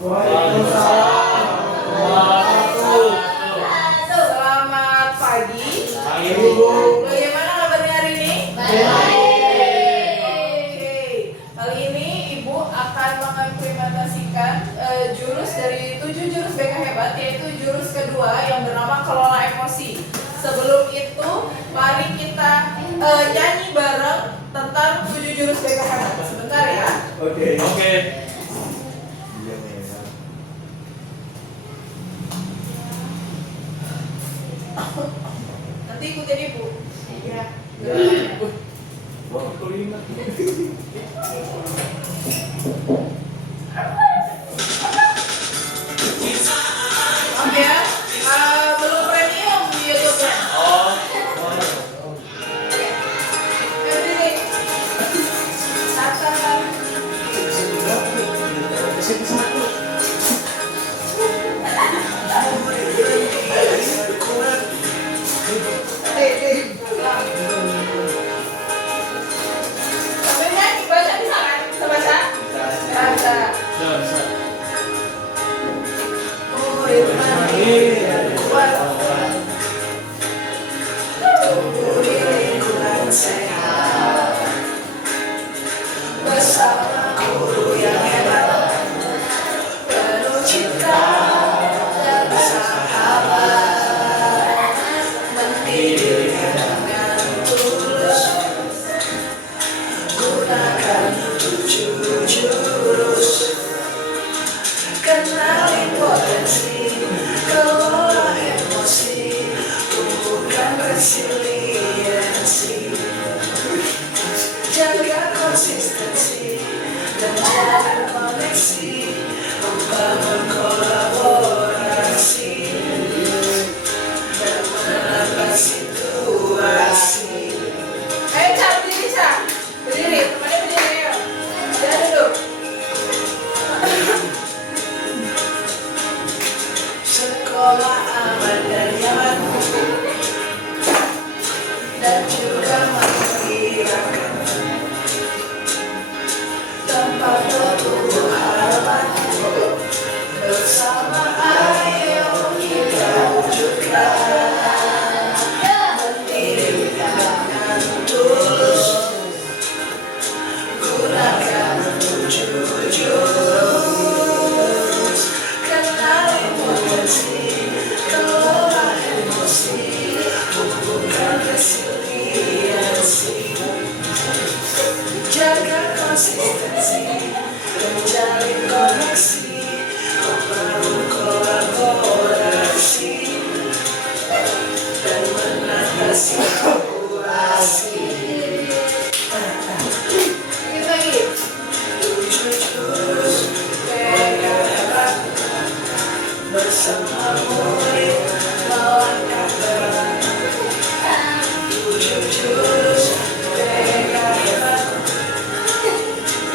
Waalaikumsalam. Selamat pagi. Ibu. Bagaimana kabarnya hari ini? Baik. Oke. Kali ini Ibu akan mengimplementasikan jurus dari 7 jurus BK Hebat, yaitu jurus kedua yang bernama kelola emosi. Sebelum itu, mari kita nyanyi bareng tentang 7 jurus BK Hebat. Sebentar ya. Oke. Nanti ikutin Ibu. Ya. Wah, kelima. Oke ya. Belum premium di YouTube-nya. Berdiri. Tatapan. Sampai nyanyi, baca bisa kan? Bisa baca? Baca. Oh, Irmani. Bersama guru yang hebat, penuh cinta dan bersahabat, mendidik dengan tulus, gunakan 7 jurus, kenali potensi, kelola emosi, tumbuhkan resiliensi, jaga konsistensi dan jalin koneksi, membangun kolaborasi dan menangani situasi. Ayo Cak, berdiri Cak. Berdiri, temannya berdiri ya. Jangan duduk. Sekolah aman dan nyaman dan juga menggembirakan, tempat bertumbuh harapan, bersama ayo kita wujudkan, mendidik dengan tulus, gunakan 7 jurus, kenali potensi, kelola emosi, tumbuhkan resiliensi, jaga konsistensi dan jalin koneksi, membangun kolaborasi dan menata situasi. Sedikit lagi. 7 jurus BK Hebat, bersama murid melangkah berat. 7 jurus BK Hebat,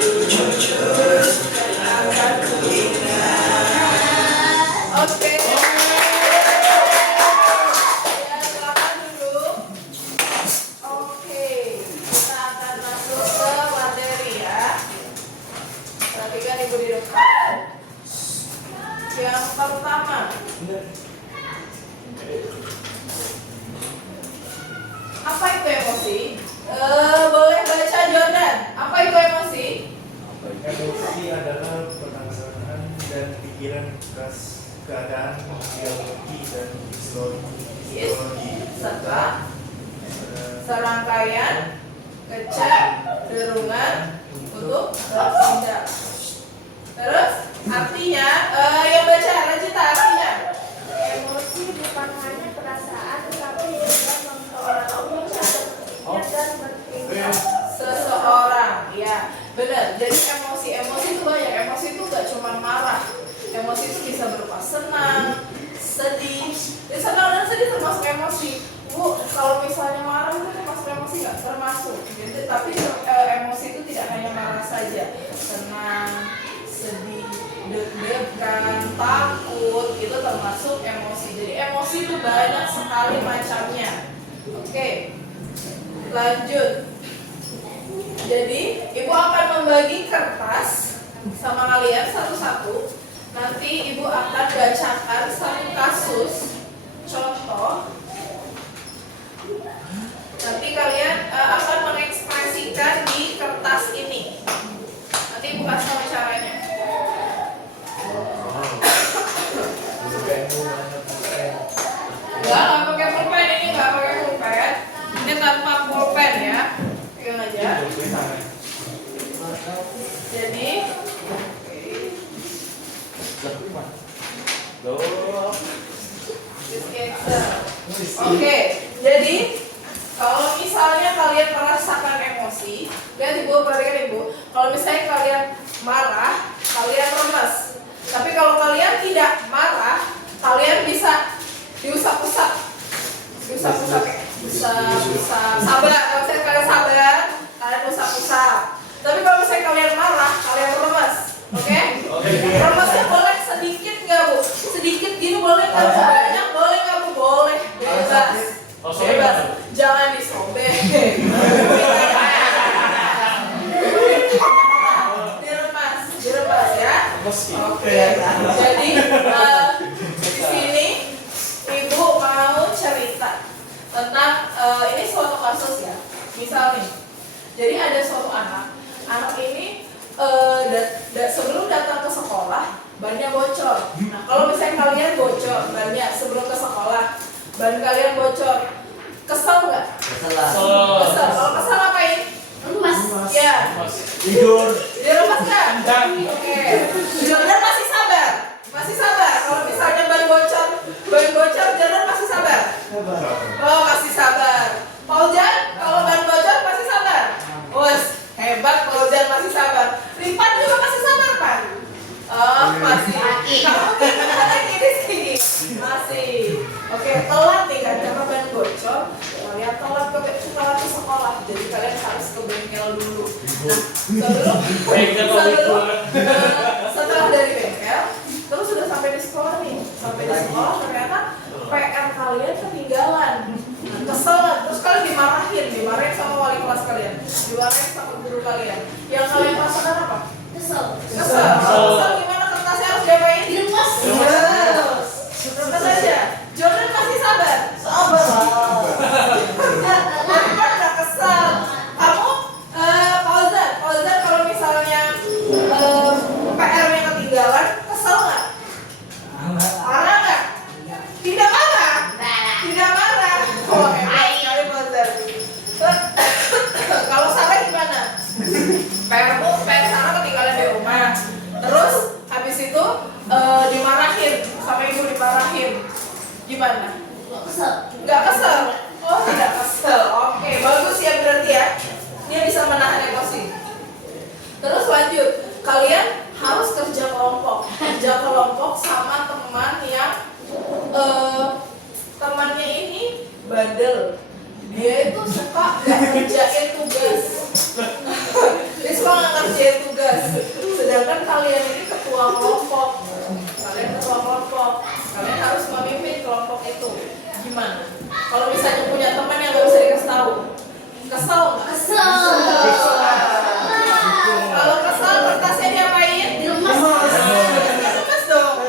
7 jurus yang akan ku ingat. Oke. Ya, silakan duduk. Oke, kita akan masuk ke materi ya. Perhatikan Ibu di depan. Yang pertama, apa itu emosi? Boleh baca Jordan. Apa itu emosi? Emosi adalah penanggalan dan pikiran atas keadaan, biologi dan psikologi. Serta serangkaian kecenderungan untuk bertindak. Terus artinya yang baca Rajita artinya Emosi bukan hanya perasaan, tetapi juga mempengaruhi cara berpikir dan bertindak. seseorang, ya benar. Jadi emosi itu banyak. Emosi itu gak cuma marah. Emosi itu bisa berupa senang, sedih. Senang dan sedih termasuk emosi. Bu, kalau misalnya marah itu termasuk emosi nggak? Termasuk. Jadi, tapi emosi itu tidak hanya marah saja. Senang, sedih, deg-degan, takut itu termasuk emosi. Jadi emosi itu banyak sekali macamnya. Oke, lanjut. Jadi ibu akan membagi kertas sama kalian satu-satu. Nanti ibu akan bacakan satu kasus contoh. Nanti kalian akan mengekspresikan di kertas ini. Nanti ibu kasih tahu caranya. Nggak pakai pulpen ini, nggak pakai pulpen. Ini tanpa pulpen ya. Pegang aja. Jadi, oke, jadi kalau misalnya kalian merasakan emosi, lihat ibu, perhatikan ibu. Kalau misalnya kalian marah, kalian lemes. Tapi kalau kalian tidak marah, kalian bisa diusap-usap, diusap-usap, usap-usap, sabar. Kalau misalnya kalian sabar, kalian usap-usap. Tapi kalau misalnya kalian marah, kalian lemes, oke? Remesnya boleh sedikit nggak bu? Sedikit gini boleh nggak bu? Banyak boleh nggak bu? Boleh, bebas. Bebas, jangan disobek. Diremas ya. Oke. Jadi di sini ibu mau cerita tentang ini suatu kasus ya. Misal nih, jadi ada suatu anak ini sebelum datang ke sekolah bannya bocor. Nah kalau misalnya kalian bocor bannya sebelum ke sekolah, ban kalian bocor, kesel nggak? Kesel. Kalau kesel ngapain? Lemas. Ya. Tidur. Diremas kan? Oke. Jordan masih sabar. Masih sabar. Kalau misalnya ban bocor, Jordan masih sabar. Oh masih sabar. Paujan kalau ban bocor masih sabar. Wes hebat, Paujan masih sabar. Lipat juga masih sabar Pak. Oh masih. Kamu gimana gini sih? Masih. Oke, telat nih kan karena ban bocor. Kalian telat ke sekolah, jadi kalian harus ke bengkel dulu. Nah, setelah dari bengkel, terus sudah sampai di sekolah nih. Sampai di sekolah ternyata PR kalian ketinggalan. Kesel, terus kalian dimarahin sama wali kelas kalian, dimarahin sama guru kalian. Yang kalian rasakan apa? Kesel. Gimana kertasnya harus diapain? Dilepas. Lepas aja. Jordan masih sabar. Jordan udah kesel. Kamu Fauzan kalau misalnya PR-nya ketinggalan, kesel nggak? Marah nggak? Tidak marah. Oh hebat sekali Fauzan. Kalau Sarah gimana? PR Sarah ketinggalan di rumah. Terus habis itu dimarahin sama ibu, gimana? Nggak kesel. Oh tidak kesel. Oke, bagus ya berarti ya. Dia bisa menahan emosi. Terus lanjut, kalian harus kerja kelompok sama teman yang temannya ini bandel. Dia itu suka nggak ngerjain tugas. Dia suka nggak ngerjain tugas. Sedangkan kalian ini ketua kelompok. Kalian harus memimpin kelompok itu. Gimana? Kalau misalnya punya teman yang nggak bisa dikasih tahu, kesel nggak? Kalau kesel, kertasnya diapain? Dilemas dong.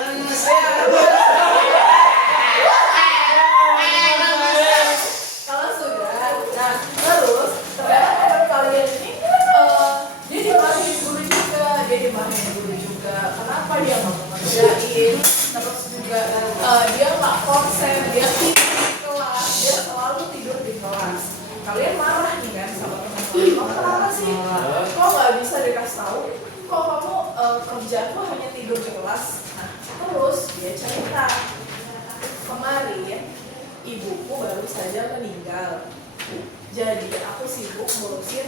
Kalau sudah, nah terus ternyata teman kalian ini dia dimarahin guru juga. Kenapa dia nggak ngerjain? Terus juga dia nggak konsen, dia tidur di kelas, dia selalu tidur di kelas. Kalian marah nih kan sama teman-teman. Oh kenapa sih? Kok nggak bisa dikasih tahu? Kok kamu kerjaanmu hanya tidur di kelas? Nah terus dia cerita, kemarin ibuku baru saja meninggal. Jadi aku sibuk ngurusin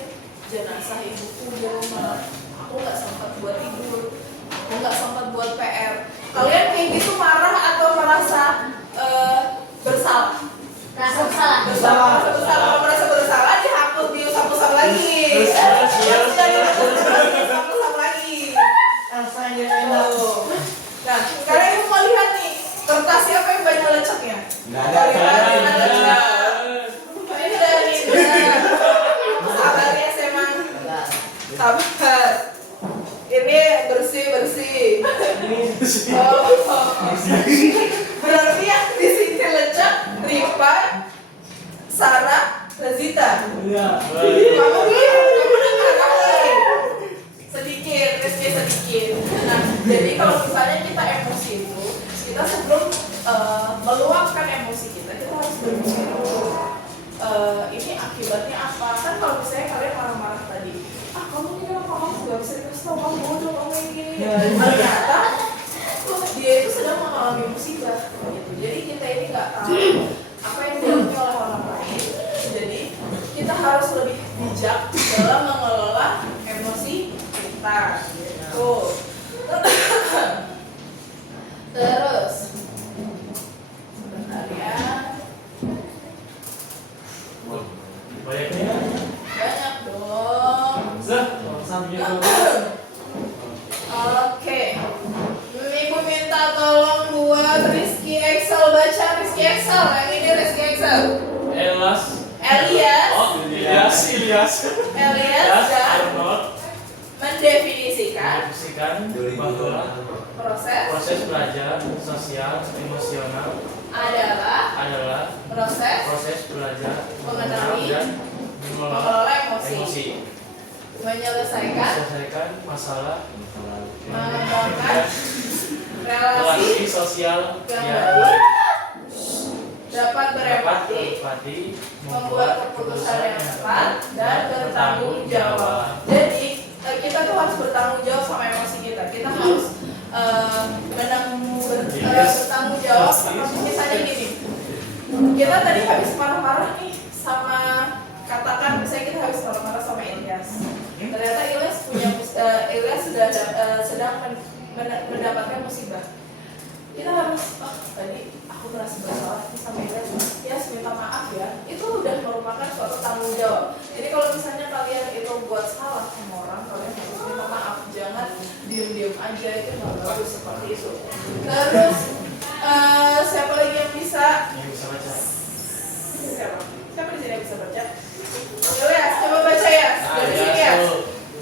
jenazah ibuku di rumah. Aku nggak sempat buat tidur. Aku nggak sempat buat PR. Kalian kayak gitu marah atau merasa bersalah? Bersalah. Kalau merasa bersalah dihapus, diusap-usap lagi. Diusap-usap lagi. Nah, sekarang ibu mau lihat nih kertas siapa yang banyak leceknya? Nggak ada. Ini dari sabar ya Seman. Sabar. Ini bersih. Berarti yang di sini lecak Rifa, Sarah, Lazita. Iya. Kamu dengar sedikit, sedikit. Nah, jadi kalau misalnya kita emosi itu, kita sebelum meluapkan emosi kita harus berpikir ini akibatnya apa? Kan kalau misalnya kalian marah-marah tadi, kamu ini apa? Kamu nggak bisa dikasih tahu, kamu bodoh, kamu yang gini. Ternyata dia itu sedang mengalami musibah. Gitu. Jadi kita ini nggak tahu apa yang dialami oleh orang lain. Jadi kita harus lebih bijak dalam mengelola emosi kita. Gitu. Terus, sebentar ya. Banyaknya. Banyak dong. Oke. Ibu minta tolong buat Rizky Excel, baca Rizky Excel. Yang ini Rizky Excel. Elias. Elias dan Arnold mendefinisikan bahwa proses belajar sosial emosional adalah proses belajar mengenali dan mengelola emosi, menyelesaikan masalah, mengembangkan relasi relasi sosial yang yang baik, dapat berempati, membuat membuat keputusan yang tepat, dan bertanggung jawab. Jadi kita tuh harus bertanggung jawab sama emosi kita. Kita harus bertanggung jawab. Seperti misalnya gini, kita tadi habis marah-marah nih sama, katakan misalnya kita habis marah-marah sama Ilyas. Ternyata Ilyas sudah sedang mendapatkan musibah. Kita harus, tadi aku merasa bersalah sama Ilyas, minta maaf ya. Itu udah merupakan suatu tanggung jawab. Jadi kalau misalnya kalian itu buat salah sama orang, kalian harus minta maaf. Jangan diem-diem aja, itu nggak bagus seperti itu. Terus siapa lagi yang bisa? baca. Siapa di sini yang bisa baca? Ilyas, coba baca ya. Dari sini ya.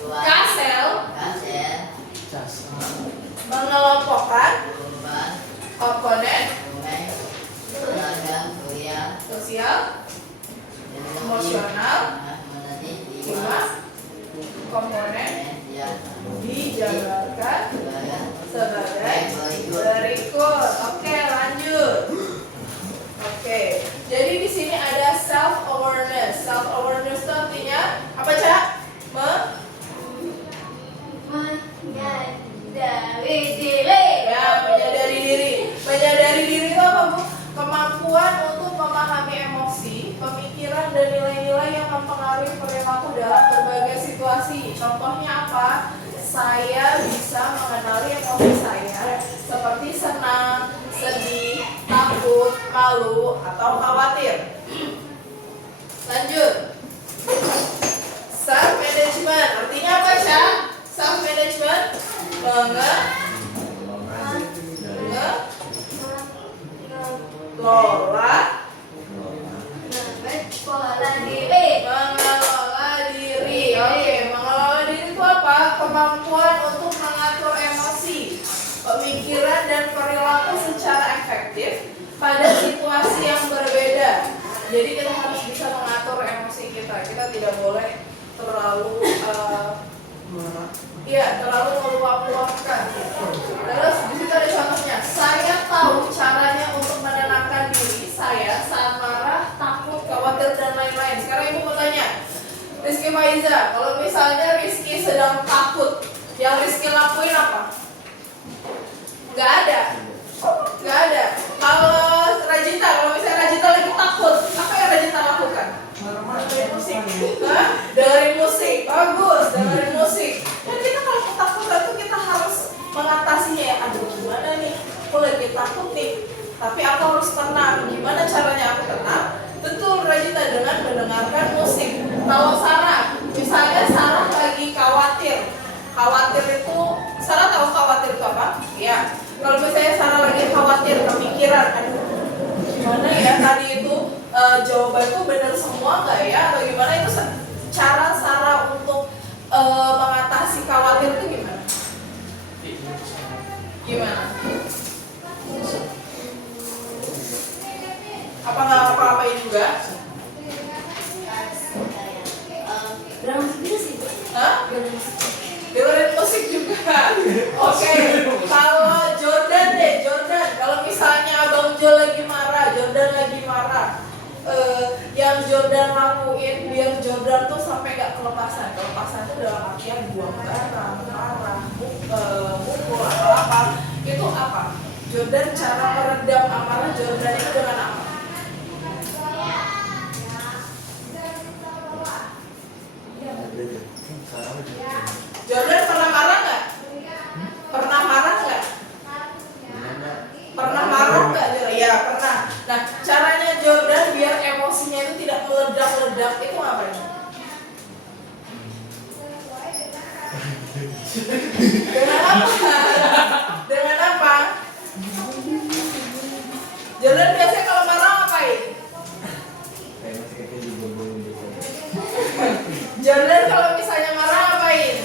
Kasel mengelompokkan komponen sosial, emosional, 5 komponen dijabarkan sebagai berikut. Oke, lanjut. Oke, jadi di sini ada self awareness. Self awareness itu artinya apa, Cak? Menyadari diri. Ya, menyadari diri. Menyadari diri itu apa, Bu? Kemampuan untuk memahami emosi, pemikiran, dan nilai-nilai yang mempengaruhi perilaku dalam berbagai situasi. Contohnya apa? Saya bisa mengenali emosi saya seperti senang, sedih, takut, malu, atau khawatir. Lanjut. Self management artinya apa, Cak? Self management mengelola diri. Oke, mengelola diri itu apa? Kemampuan untuk mengatur emosi, pemikiran, dan perilaku secara efektif pada situasi yang berbeda. Jadi kita harus bisa mengatur emosi kita. Kita tidak boleh terlalu terlalu meluap-luapkan. Terus di situ ada contohnya. Saya tahu caranya untuk menenangkan diri saya saat marah, takut, khawatir, dan lain-lain. Sekarang Ibu mau tanya, Rizky Faiza, kalau misalnya Rizky sedang takut, yang Rizky lakuin apa? Gak ada. Kalau Rajita, kalau misalnya Rajita lagi takut, apa yang Rajita lakukan? Dengerin musik. Dengerin musik. Bagus, dengerin musik. Dan kita kalau ketakutan tuh kita harus mengatasinya ya. Aduh, gimana nih? Aku lagi takut nih. Tapi aku harus tenang. Gimana caranya aku tenang? Tentu Rajita dengan mendengarkan musik. Kalau Sarah, misalnya Sarah lagi khawatir. Khawatir itu, Sarah tahu khawatir itu apa? Iya. Kalau misalnya Sarah lagi khawatir, kepikiran, aduh, gimana ya tadi itu jawabanku benar semua nggak ya? Atau gimana, itu cara Sarah untuk mengatasi khawatir itu gimana? Gimana? Apa nggak apa-apain juga? Hah? Dengerin musik juga. Oke, kalau Jordan deh, Jordan. Kalau misalnya Abang Jo lagi marah, Jordan lagi marah, yang Jordan lakuin biar Jordan tuh sampai gak kelepasan. Kelepasan itu dalam artian buang barang, marah, mukul atau apa. Itu apa? Jordan cara meredam amarah Jordan itu dengan apa? Jordan pernah marah nggak? Pernah marah nggak? Pernah marah nggak? Ya pernah. Nah caranya Jordan biar emosinya itu tidak meledak-ledak itu ngapain? Dengan apa? Dengan apa? Jordan biasanya kalau marah ngapain? Jordan kalau misalnya marah ngapain?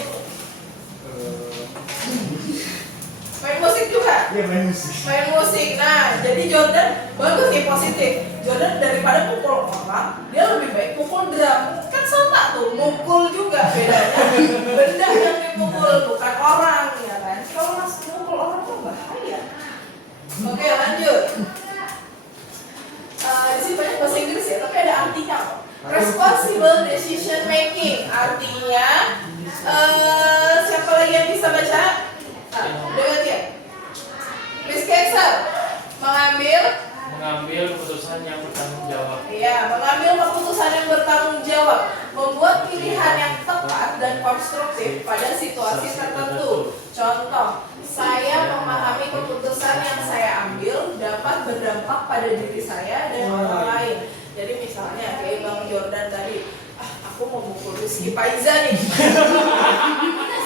Main musik juga? Iya, main musik. Main musik. Nah, jadi Jordan bagus nih positif. Jordan daripada pukul orang, dia lebih baik pukul drum. Kan sama tuh, mukul juga bedanya. Benda yang dipukul bukan orang, ya kan? Kalau langsung mukul orang tuh bahaya. Oke, lanjut. Di sini banyak bahasa Inggris ya, tapi ada artinya kok. Responsible decision making artinya siapa lagi yang bisa baca? Dengar ya. Miss Kaiser mengambil keputusan yang bertanggung jawab. Iya, mengambil keputusan yang bertanggung jawab, membuat pilihan yang tepat dan konstruktif pada situasi tertentu. Contoh, saya memahami keputusan yang saya ambil dapat berdampak pada diri saya dan orang lain. Jadi misalnya kayak Bang Jordan tadi, aku mau mukul Rizky Paiza nih.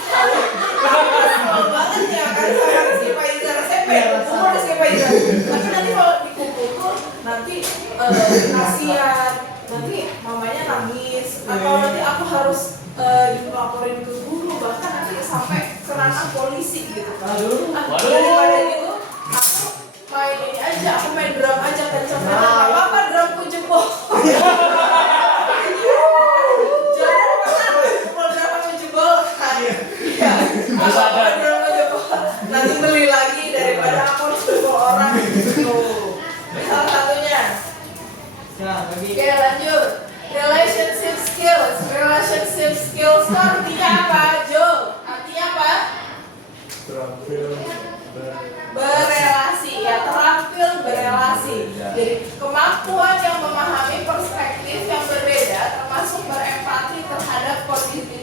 Kesel banget ya kan sama Rizky Paiza, rasanya pengen mukul Rizky Paiza. Tapi nanti kalau dipukul nanti kasihan, nanti mamanya nangis, atau nanti aku harus dilaporin ke guru, bahkan nanti sampai ke ranah polisi gitu kan. Daripada gitu, aku main ini aja, aku main drum aja kenceng-kenceng, gak apa-apa drumku jebol. Jangan pernah pukul drumku jebol kan? Iya, apa drumku jebol, nanti beli lagi daripada aku harus pukul orang gitu. Ini salah satunya. Oke, lanjut. Relationship skills. Relationship skills itu artinya apa, Jo? Artinya apa? Berelasi, ya, terampil berelasi. Jadi kemampuan yang memahami perspektif yang berbeda, termasuk berempati terhadap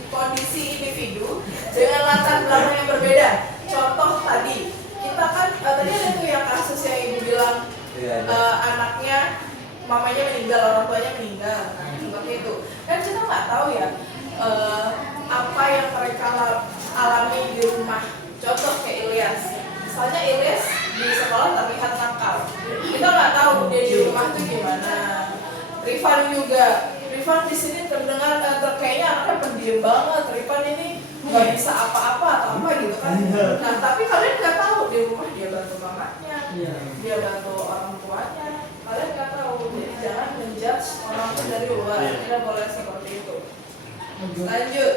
kondisi individu dengan latar belakang yang berbeda. Contoh tadi, kita kan tadi ada tuh yang kasus yang ibu bilang anaknya, mamanya meninggal, orang tuanya meninggal, nah, seperti itu. Kan kita nggak tahu ya apa yang mereka alami di rumah. Contoh kayak Ilyas. Misalnya Ilyas di sekolah terlihat nakal, kita nggak tahu dia di rumah tuh gimana. Rifan juga, Rifan di sini terdengar kayaknya anaknya pendiam banget. Rifan ini nggak bisa apa-apa atau apa gitu kan. Nah tapi kalian nggak tahu di rumah dia bantu mamanya, dia bantu orang tuanya. Kalian nggak tahu, jadi jangan menjudge orang itu dari luar. Tidak boleh seperti itu. Lanjut.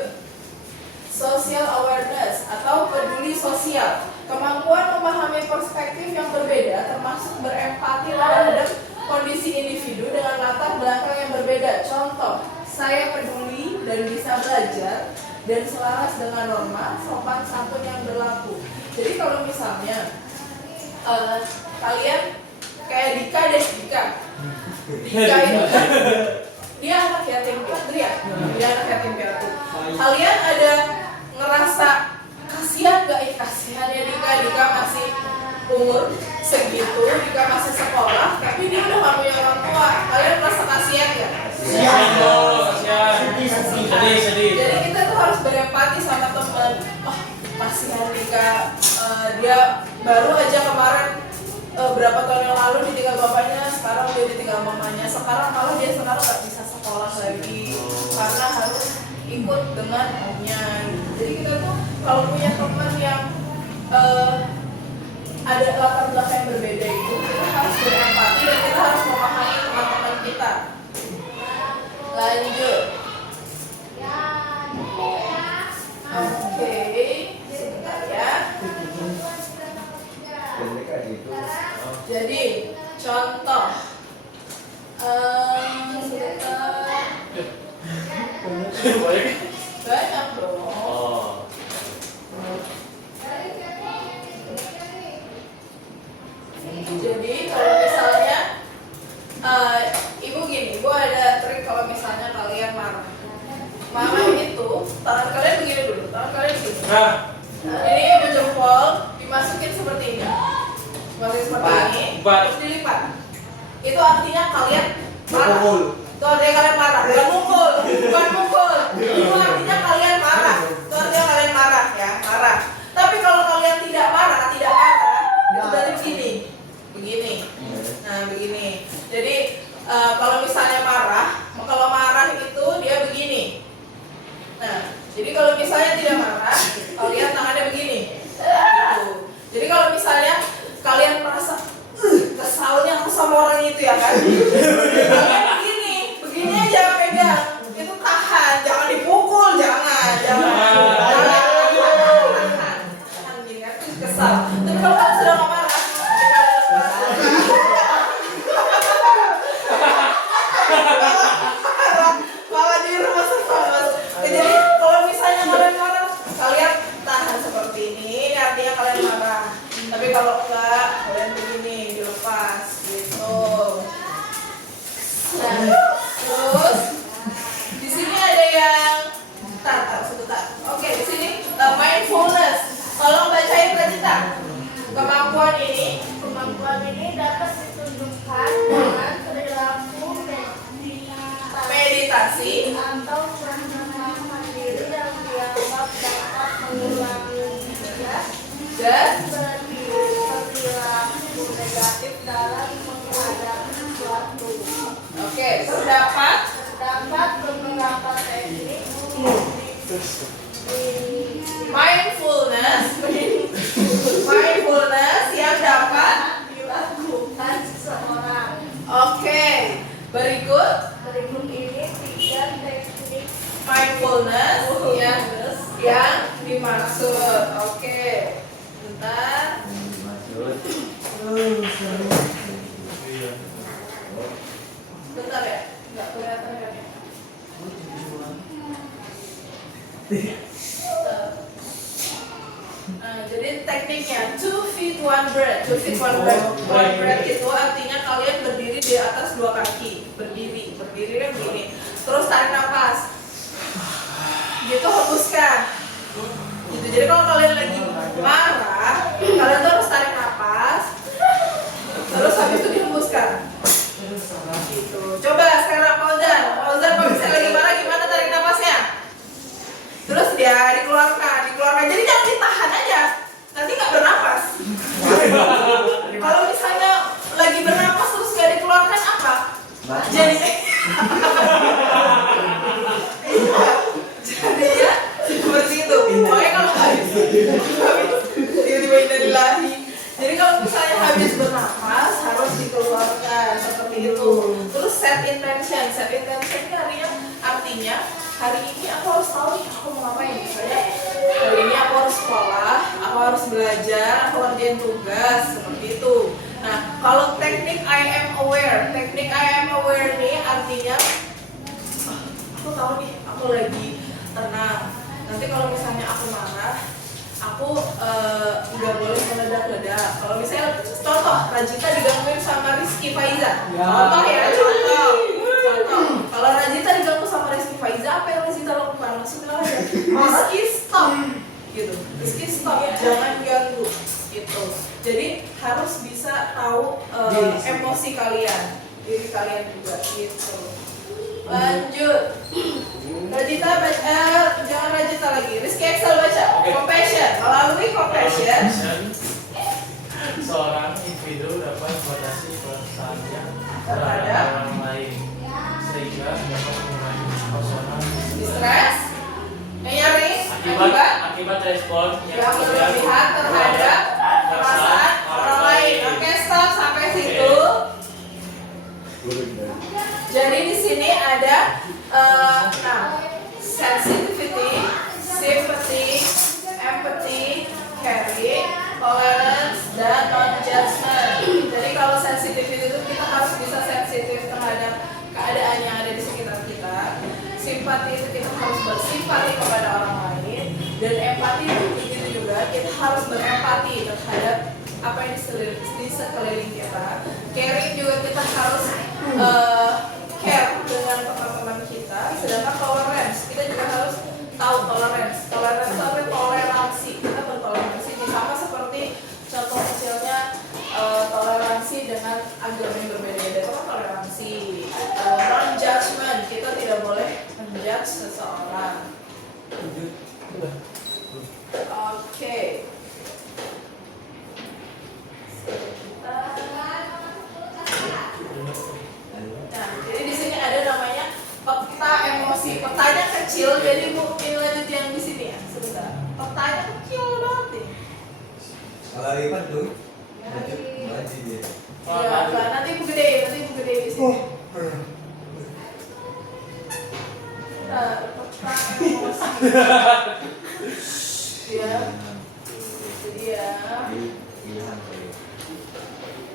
Social awareness atau peduli sosial, kemampuan memahami perspektif yang berbeda termasuk berempati terhadap kondisi individu dengan latar belakang yang berbeda. Contoh, saya peduli dan bisa belajar dan selaras dengan norma sopan santun yang berlaku. Jadi kalau misalnya kalian kayak Dika deh, Dika itu kan dia anak yatim piatu ya, dia anak yatim piatu. Kalian ada ngerasa kasihan gak? Kasihan ya Dika masih umur segitu, Dika masih sekolah, tapi dia udah gak punya orang tua. Kalian merasa kasihan gak? Sedih. Jadi kita tuh harus berempati sama teman. Oh, kasihan Dika, dia baru aja kemarin berapa tahun yang lalu ditinggal bapaknya, sekarang dia ditinggal mamanya. Sekarang malah dia sekarang gak bisa sekolah lagi karena harus ikut dengan omnya. Jadi kita tuh kalau punya teman yang ada latar belakang yang berbeda itu, kita harus berempati dan kita harus memahami teman-teman kita. Lanjut. Oke, sebentar ya. Jadi contoh, sebentar. Banyak dong. Oh. Jadi kalau misalnya ibu gini, ibu ada trik kalau misalnya kalian marah. Marah itu tangan kalian begini dulu, tangan kalian begini. Nah, Ini ibu jempol dimasukin seperti ini, dimasukin seperti ini, terus dilipat. Itu artinya kalian marah. Itu artinya kalian marah, bukan mukul, bukan mukul. Itu artinya kalian marah. Itu artinya kalian marah ya, marah. Tapi kalau kalian tidak marah, itu dari begini, begini. Nah begini. Jadi kalau misalnya marah, kalau marah itu dia begini. Nah, jadi kalau misalnya tidak marah, kalian tangannya begini. Gitu. Jadi kalau misalnya kalian merasa kesalnya sama orang itu ya kan, kalian begini aja pegang, itu tahan, jangan dipukul, jangan gini kan, itu kesal. Tapi kalau kalian sudah nggak marah, malah di rumah sama. Jadi kalau misalnya kalian marah, kalian tahan seperti ini artinya kalian marah. Tapi kalau enggak, kalian begini, dilepas gitu. Nah, terus di sini ada yang sebentar. Oke, di sini mindfulness. Tolong bacain Rajita. Kemampuan ini dapat ditunjukkan dengan perilaku meditasi atau penenangan diri yang dianggap dapat mengurangi stres dan perilaku negatif dalam menghadapi sesuatu. oke, terdapat beberapa teknik mindfulness yang dapat dilakukan seseorang. oke. Berikut Ini 3 teknik mindfulness yang dimaksud. Oke. Bentar. Bentar ya. Enggak kelihatan kan ya. Jadi tekniknya 2 feet 1 breath. 2 feet 1 breath. One breath itu artinya kalian berdiri di atas 2 kaki. Berdiri kan begini. Terus tarik nafas. Gitu, hembuskan. Gitu. Jadi kalau kalian lagi marah, kalian tuh harus tarik nafas. Terus habis itu dihembuskan. Gitu. Coba sekarang Fauzan kalau misalnya lagi marah gimana tarik nafasnya? Terus dia dikeluarkan. Jadi jangan ditahan aja, nanti nggak bernapas. Kalau misalnya lagi bernapas terus nggak dikeluarkan apa? Jadi ya seperti itu. Pokoknya kalau habis tiba-tiba innalillahi. Jadi kalau misalnya habis bernapas harus dikeluarkan seperti itu. Terus set intention ini artinya hari ini aku harus tahu nih aku mau ngapain. Misalnya hari ini aku harus sekolah, aku harus belajar, aku ngerjain tugas, seperti itu. Nah, kalau teknik I am aware ini artinya aku tahu nih aku lagi tenang. Nanti kalau misalnya aku marah, aku nggak boleh meledak-ledak. Kalau misalnya contoh Rajita digangguin sama Rizky Faiza, contoh. Kalau Rajita diganggu sama Rizky Faiza, apa yang Rajita lakukan? Langsung bilang aja, Rizky stop, gitu. Rizky stop, jangan ganggu, gitu. Jadi harus bisa tahu emosi kalian, diri kalian juga, gitu. Lanjut. Rajita baca, jangan Rajita lagi. Rizky Excel baca. Compassion. Melalui compassion, seorang individu dapat membatasi perasaannya terhadap orang lain sehingga dapat mengurangi personal stres, menyaring akibat respon yang berlebihan terhadap perasaan orang tolerance, dan non-judgment. Jadi kalau sensitif itu kita harus bisa sensitif terhadap keadaan yang ada di sekitar kita. Simpati itu kita harus bersimpati kepada orang lain, dan empati itu begitu juga kita harus berempati terhadap apa yang di sekeliling kita. Caring juga kita harus care dengan teman-teman kita. Sedangkan tolerance kita juga harus tahu tolerance itu apa? Toleransi, kita bertoleransi sama seperti contoh kecilnya toleransi dengan agama yang berbeda-beda itu kan toleransi. Non-judgment, kita tidak boleh menjudge seseorang. Oke. Nah, jadi di sini ada namanya peta emosi. Petanya kecil, jadi mungkin lanjut yang di sini ya. Sebentar. Petanya kecil banget nih. Kalau lipat tuh, Ya, maju dia. apa? Nanti Bu gede di sini. Nah, peta emosi. Ya, itu dia. Ilham.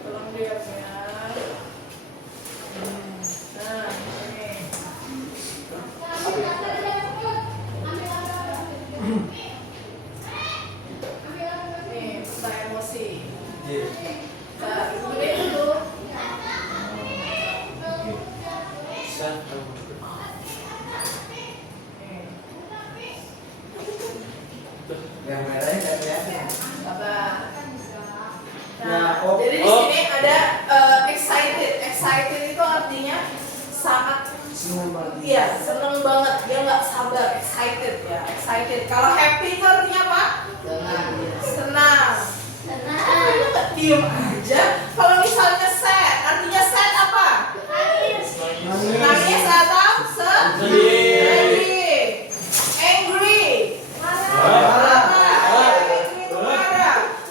Tolong lihat ya. Nah, ini. Nih, peta emosi. Nah, kemudian itu Yang merahnya nggak kelihatan. apa? Nah, jadi di sini ada excited. Excited itu artinya sangat iya, seneng banget. Dia nggak sabar. Excited ya, excited. Kalau happy itu artinya apa? Senang. Lu nggak diem aja. Kalau misalnya sad, artinya sad apa? Nangis atau sedih. Angry.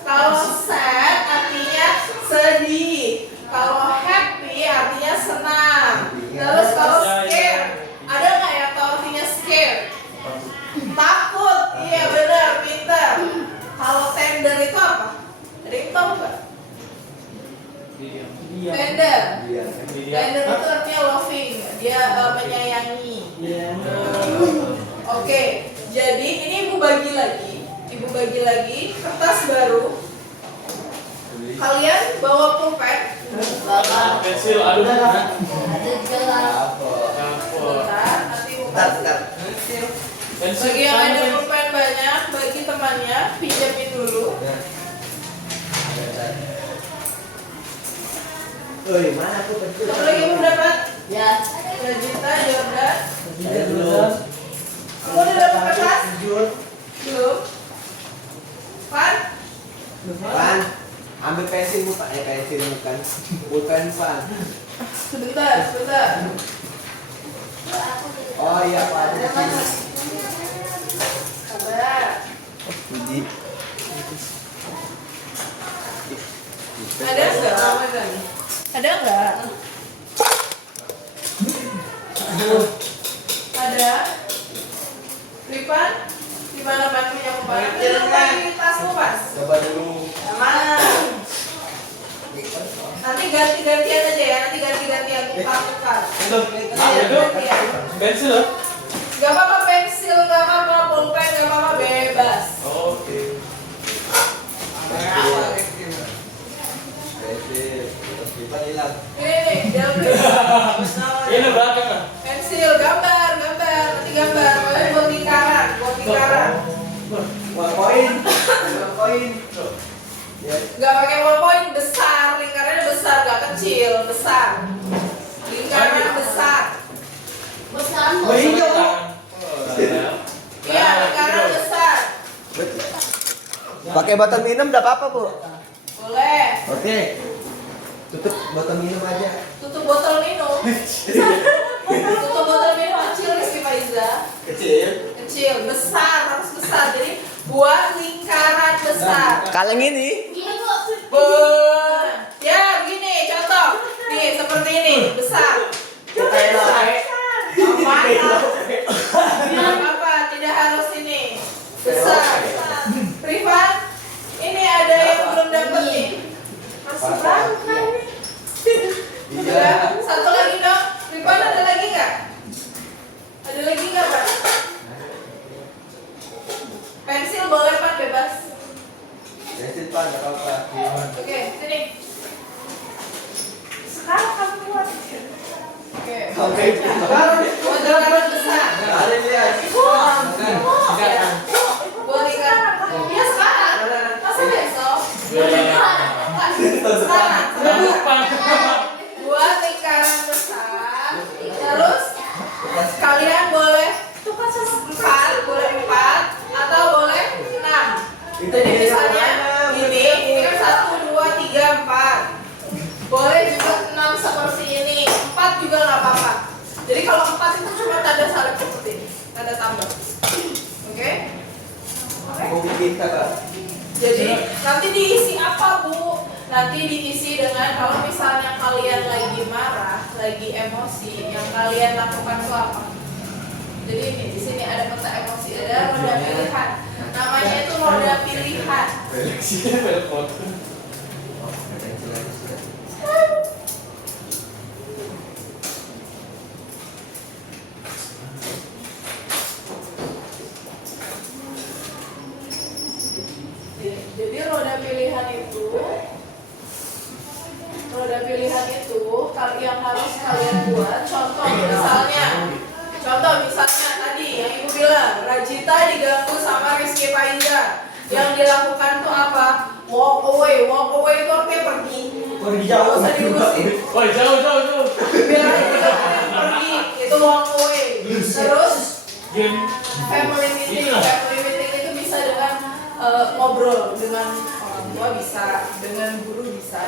Kalau sad artinya sedih. Kalau happy artinya senang. Terus kalau scared, ada nggak yang tahu artinya scared? Takut. Iya benar, pintar. Kalau tender itu apa? Ada yang tahu nggak? Tender. Tender itu artinya loving. Dia menyayangi. Oke, jadi ini ibu bagi lagi kertas baru. Kalian bawa pulpen. Pensil, aduh. Bentar, nanti ibu kasih. Pensil. Bagi yang ada pulpen banyak, bagi temannya pinjamin dulu. Mana tuh kecil? Satu lagi belum dapat? Ya. Rajita, Jordan. Saya belum. Kamu udah dapat kertas? Jujur. Belum. Pan? Pan, ambil pensil bukan? Pensil bukan. Bukan pan. Sebentar. Oh iya Pak. Sabar. Puji. Ada nggak? Ada nggak? Ada. Ripan? Di mana punya kemarin? Di tasmu pas. Coba dulu. Mana? Nanti ganti-gantian aja ya. Nanti ganti-gantian tukar-tukar. Gantian. Pensil loh. Gak apa-apa pensil, gak apa-apa pulpen, gak apa-apa bebas. Oke. Pensil. Terus kita hilang. Ini nih, diambil. Ini belakang lah. Pensil, gambar. Nanti gambar. Boleh buat lingkaran. Wah koin. Ya. Gak pakai ballpoint besar, lingkarannya besar, gak kecil, besar. Lingkaran besar. Iya, lingkaran besar. Pakai botol minum enggak apa-apa, Bu? Boleh. Oke. Tutup botol minum aja. Tutup botol minum. Tutup botol minum kecil Rizky Faiza. Kecil, besar, harus besar. Jadi buat lingkaran besar. Kaleng ini. Ya, begini contoh. Nih, seperti ini, besar. Apa? Tidak harus ini. Besar. Rifan, ini ada yang Instant Pak, nggak apa-apa. Oke, sini. Sekarang kamu buat. Oke. Oke. Buat lingkaran besar. Kalian lihat. Sekarang. Buat lingkaran. Ya sekarang. Masa besok? Sekarang. Lupa. Buat lingkaran besar. Terus kalian boleh 4, boleh 4 atau boleh 6. Itu Jadi dari misalnya mana? ini kan 1, 2, 3, 4. Boleh juga 6 seperti ini. 4 juga nggak apa-apa. Jadi kalau 4 itu cuma tanda salib seperti ini, tanda tambah. Oke? Mau bikin kakak. Jadi nanti diisi apa, Bu? Nanti diisi dengan kalau misalnya kalian lagi marah, lagi emosi, yang kalian lakukan itu apa? Jadi ini di sini ada peta emosi, ada roda pilihan. Namanya itu roda pilihan. Seleksinya telepon. Jadi roda pilihan itu yang harus kalian buat. Contoh misalnya tadi yang ibu bilang Rajita diganggu sama Rizky Faiza. Yang dilakukan tuh apa? Walk away itu artinya pergi. Pergi Gak jauh. usah diurusin. Oh, jauh. Biar aja pergi, itu walk away. Terus Game. family meeting itu bisa dengan ngobrol dengan orang tua, bisa dengan guru, bisa.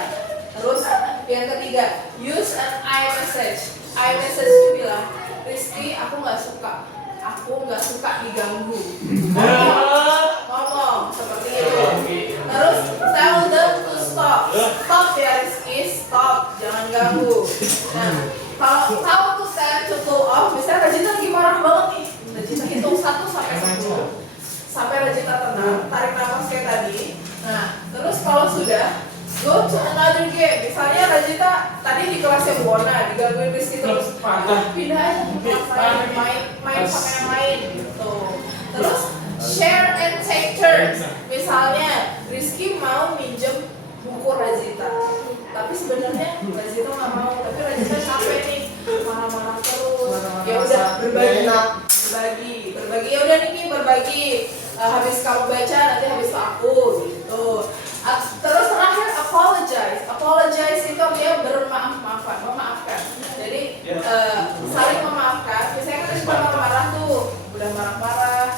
Terus yang ketiga, use an I message. I message itu bilang, Rizky, aku nggak suka diganggu. Ngomong seperti itu. Terus tell them to stop. Stop ya Rizky, stop, jangan ganggu. Nah, kalau tahu tuh saya to cool off, misalnya Rajita lagi marah banget nih. Rajita hitung 1 sampai 10. Sampai Rajita tenang, tarik nafas kayak tadi. Nah, terus kalau sudah, go to another game. Misalnya Rajita tadi di kelasnya Buona digangguin Rizky terus, pindah aja ke kelas lain, main sama yang lain gitu. Terus share and take turns. Misalnya Rizky mau minjem buku Rajita, tapi sebenarnya Rajita nggak mau, tapi Rajita capek nih, marah-marah terus. Ya udah berbagi. Ya udah nih berbagi. Habis kamu baca nanti habis aku gitu. Terus terakhir apologize itu dia memaafkan. Jadi saling memaafkan. Biasanya kan suka marah-marah tuh, udah marah-marah.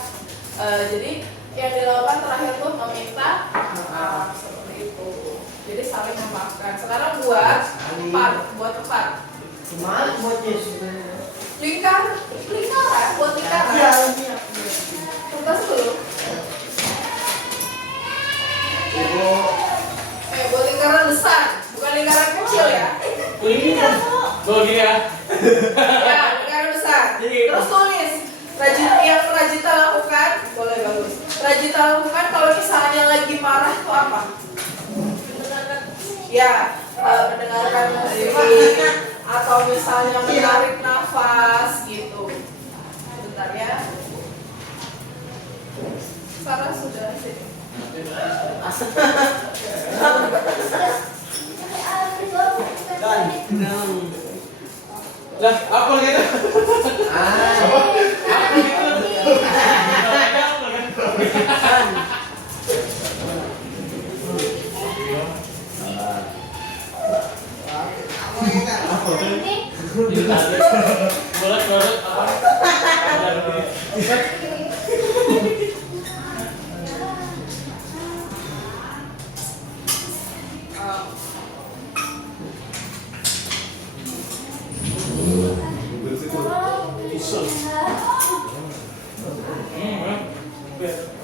Jadi yang dilakukan terakhir tuh meminta maaf seperti itu. Jadi saling memaafkan. Sekarang buat empat. Gimana buatnya sebenarnya? Lingkaran buat lingkaran. Iya. Kertas dulu. Ibu. Buat lingkaran besar, bukan lingkaran kecil ya. Ini kan. Gini ya. Ya, lingkaran besar. Terus tulis yang Rajita lakukan, boleh bagus. Rajita lakukan kalau misalnya lagi marah itu apa? Ya, mendengarkan musik atau misalnya menarik nafas gitu. Bentar ya. Sarah sudah sini. Lah, apa gitu? Apa gitu? Ini tadi bolak-balik apa?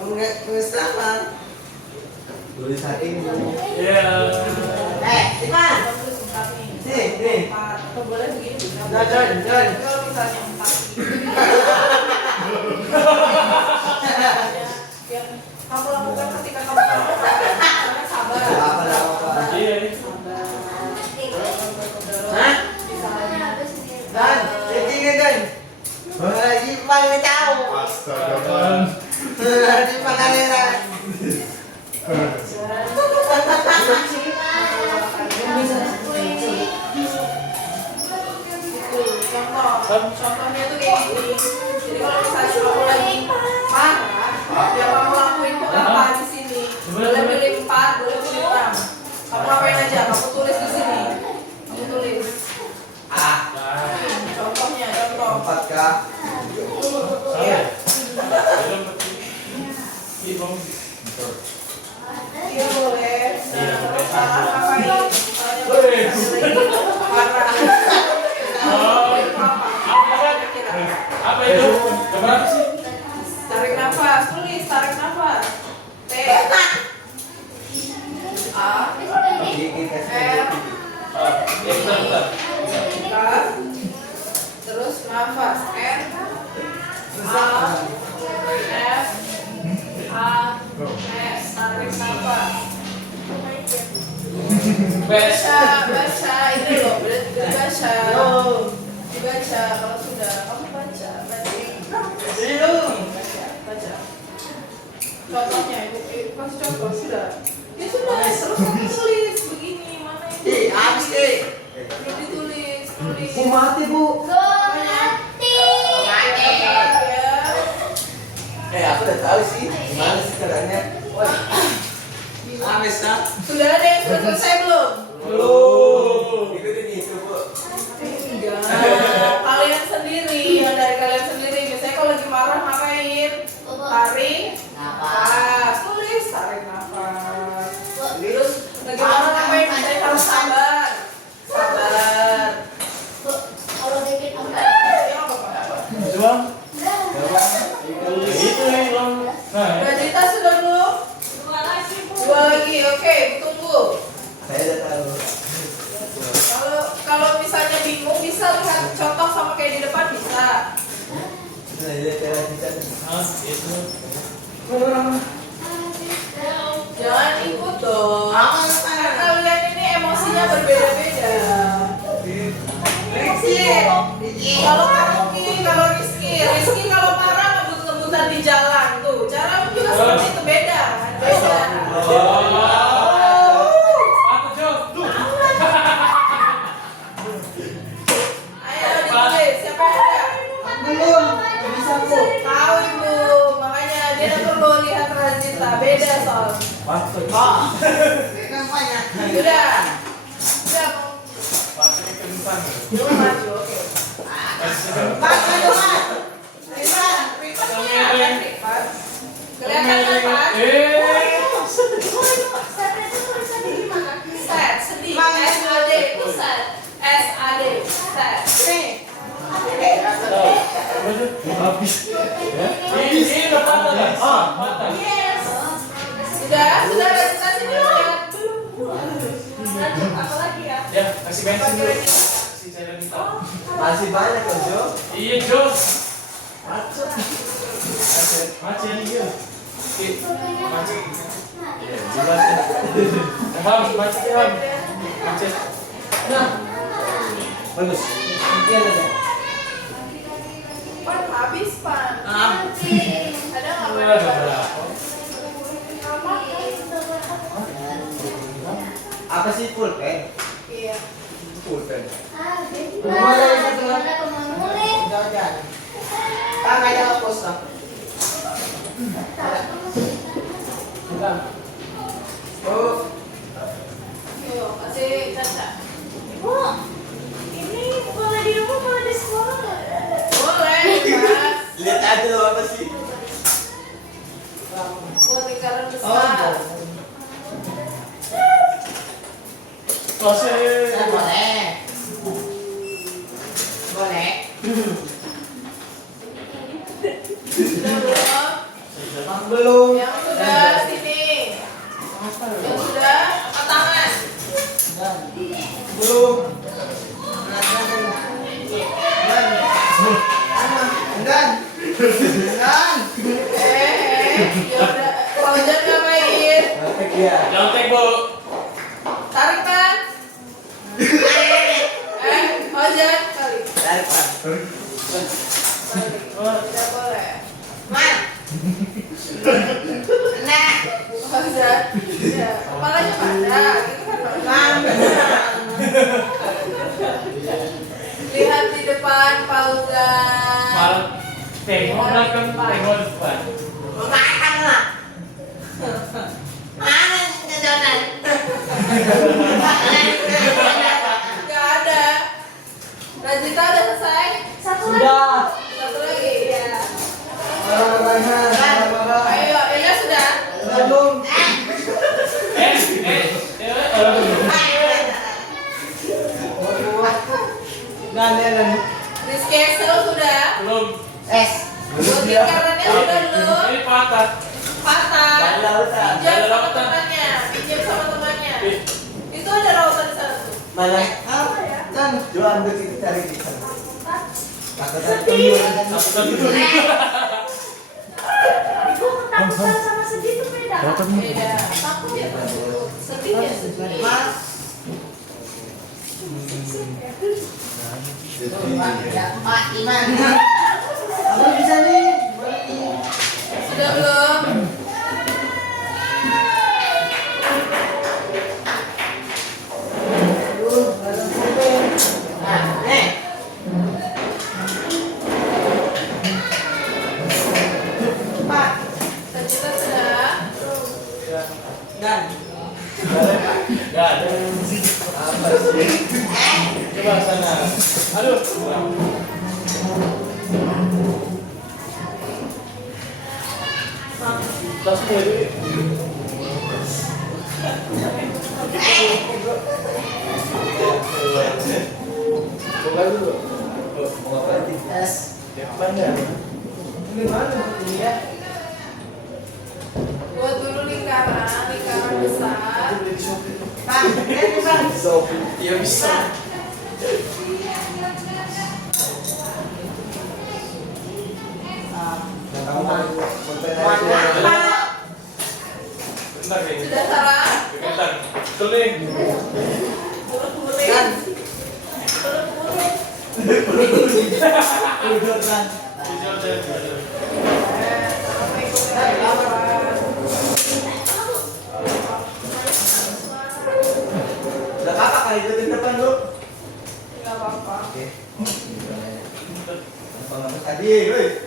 Enggak sama. Tulis hati ini. Iya. Iman. Nih. Atau boleh begini bisa. John. Kalau misalnya 4. Yang kamu lakukan ketika kamu sabar. Iya ini. Hah? Misalnya Dan, Dan. Wah, Jepang nggak tahu. Astaga. Jepang kamera. dan Parah ngapain? Parah. Apa itu? Berapa sih? Tarik nafas, tulis, tarik nafas. T A Dikit R Ya, bentar. K terus nafas N A F A S tarik nafas. Baca ini loh, dibaca. Dibaca kalau sudah kamu baca. Baca. Contohnya ibu kasih contoh sudah. Ya sudah, terus kamu tulis begini mana ini? Belum ditulis, tulis. Bu mati bu. Aku udah tahu sih gimana sih caranya. Sudah ada yang sudah selesai belum? Belum. Ikutin itu bu. Enggak. Kalian sendiri, yang dari kalian sendiri. Biasanya kalau lagi marah ngapain? Tarik nafas. Tulis tarik nafas. Terus lagi marah ngapain? Saya harus sabar. Sabar. Ya apa-apa. Juang. Itu yang belum. Nah, Udah cerita sudah belum? Dua lagi, oke, tunggu. Saya udah tahu. Kalau misalnya bingung bisa lihat contoh sama kayak di depan bisa. Nah, lihat cara kita. itu. Jangan ikut dong. Karena kalian ini emosinya berbeda-beda. Kalau kamu Ki, kalau Rizky kalau marah ngebut-ngebutan di jalan tuh. Cara juga seperti itu beda. Beda. Apa Jo? Ayo ditulis, siapa yang ada? Belum. Bisa bu. Tahu ibu, makanya dia perlu lihat Razita. Beda soal. Patut. Sudah. Sudah. Patutnya kentang. Belum maju, oke. Kelihatan kan? Set, sedih. SAD itu set. SAD, set. Habis. Ini udah patah kan? Patah. Sudah registrasi lihat. Apa lagi ya? Ya, kasih bensin dulu. Kasih cairan hitam. Masih banyak kok Jo. Iya Jo. Macet. Macet iya. Macet. Jelas ya. Macet ya. Macet. Nah. Bagus. Nanti ada. Pan habis pan. Ada nggak Ada pan? berapa? Apa sih pulpen? Iya. Pulpen. Jangan. Kaya hapus ah. Oh, Yuk, kasih Caca. Bu, ini boleh di rumah, boleh di sekolah nggak? Boleh, Mas. lihat aja lo apa sih? Buat lingkaran besar. Kasih. Boleh. Boleh. Sudah belum? Belum. Yang sudah sini. Yang sudah angkat tangan. Belum. Dan. Yaudah. Kalau jangan ngapain? Iya. Nyontek Bu. Tarik kan? Ojan kali. Tarik Pak. Tidak boleh. Man. Ojan. Ya, kepalanya pada. Gitu kan? Lihat di depan Fauzan. Mal. Tengok belakang, tengok depan. Gak ada. Razita udah selesai? Satu Sudah. Satu lagi ya. Bye. Ayo, Elia sudah? Belum. Mana? Apa ya? Kan coba ambil kita cari di sana. Takutan Sedih. Takutan itu. Ibu ketakutan sama sedih itu beda. Beda. Takut ya takut. Sedih ya sedih. Mas. Pak Iman. Kamu bisa nih. Sudah belum? Pak. Tercita sudah. Dan. Gak ada. Apa sih? Coba sana. Aduh. Tas mulai. Buka dulu. Mau apa di tes? Mana? Gimana ya? Buat dulu lingkaran besar. Pak, bisa. Ya bisa. Kamu konten Bentar nih. Sudah Sarah? Bentar. Keling. Kulit. Kan. Kulit. Udah kan. Jujur deh. Assalamualaikum warahmatullahi Udah kakak kali itu di depan lu. Nggak apa-apa. Oke. Pengamat tadi, woi.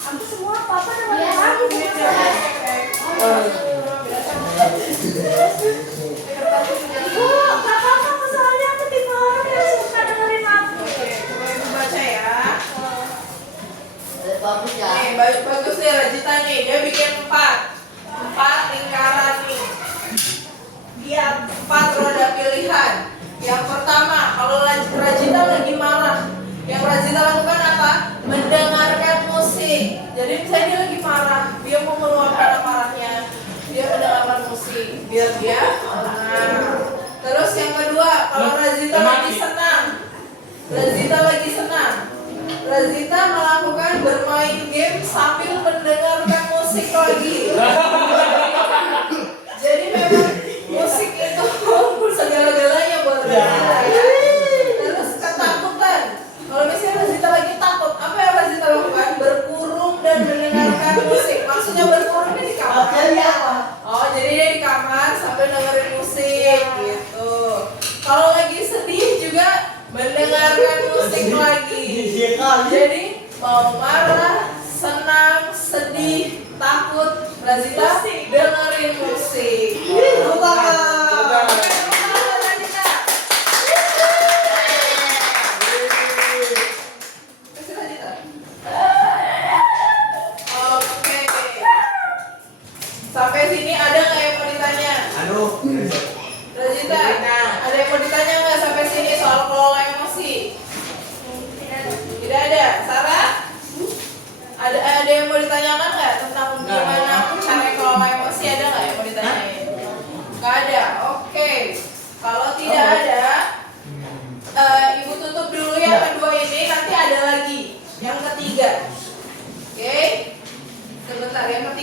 Aku semua papa dengan aku. Ibu, gak apa-apa soalnya aku tipe orang yang suka dengerin aku. Oke, coba ibu baca ya. Bagus ya. Nih, bagus nih Rajita nih. Dia bikin 4 lingkaran nih. Dia 4 roda pilihan. Yang pertama, kalau Rajita lagi marah, yang Rajita lakukan apa? Mendengarkan musik. Jadi misalnya dia lagi marah, dia mau meluapkan amarahnya, dia mendengarkan musik biar dia tenang. Terus yang kedua, kalau Rajita lagi senang, Rajita melakukan bermain game sambil mendengarkan musik lagi. Jadi memang musik itu segala-galanya buat Rajita ya. Terus ketakutan. Kalau misalnya Rajita lagi takut, apa yang Rajita lakukan? Berkurung dan mendengarkan musik. Maksudnya berkurungnya di kamar. Oh, jadi dia di kamar sambil dengerin musik gitu. Kalau lagi sedih juga mendengarkan musik lagi. Jadi mau marah, senang, sedih, takut, Rajita dengerin musik. Tepuk tangan. Rajita. Kasih Rajita. Oke. Sampai sini ada nggak yang mau ditanya? Anu. Rajita, ada yang mau ditanya nggak sampai sini soal kelola emosi? Tidak ada. Sarah? Ada yang mau ditanyakan nggak tentang gimana cara kelola emosi? Ada nggak yang mau ditanyain? Nggak ada. Oke. Kalau tidak ada, ibu tutup dulu yang kedua ini. Nanti ada lagi yang ketiga. Oke? Sebentar yang ketiga.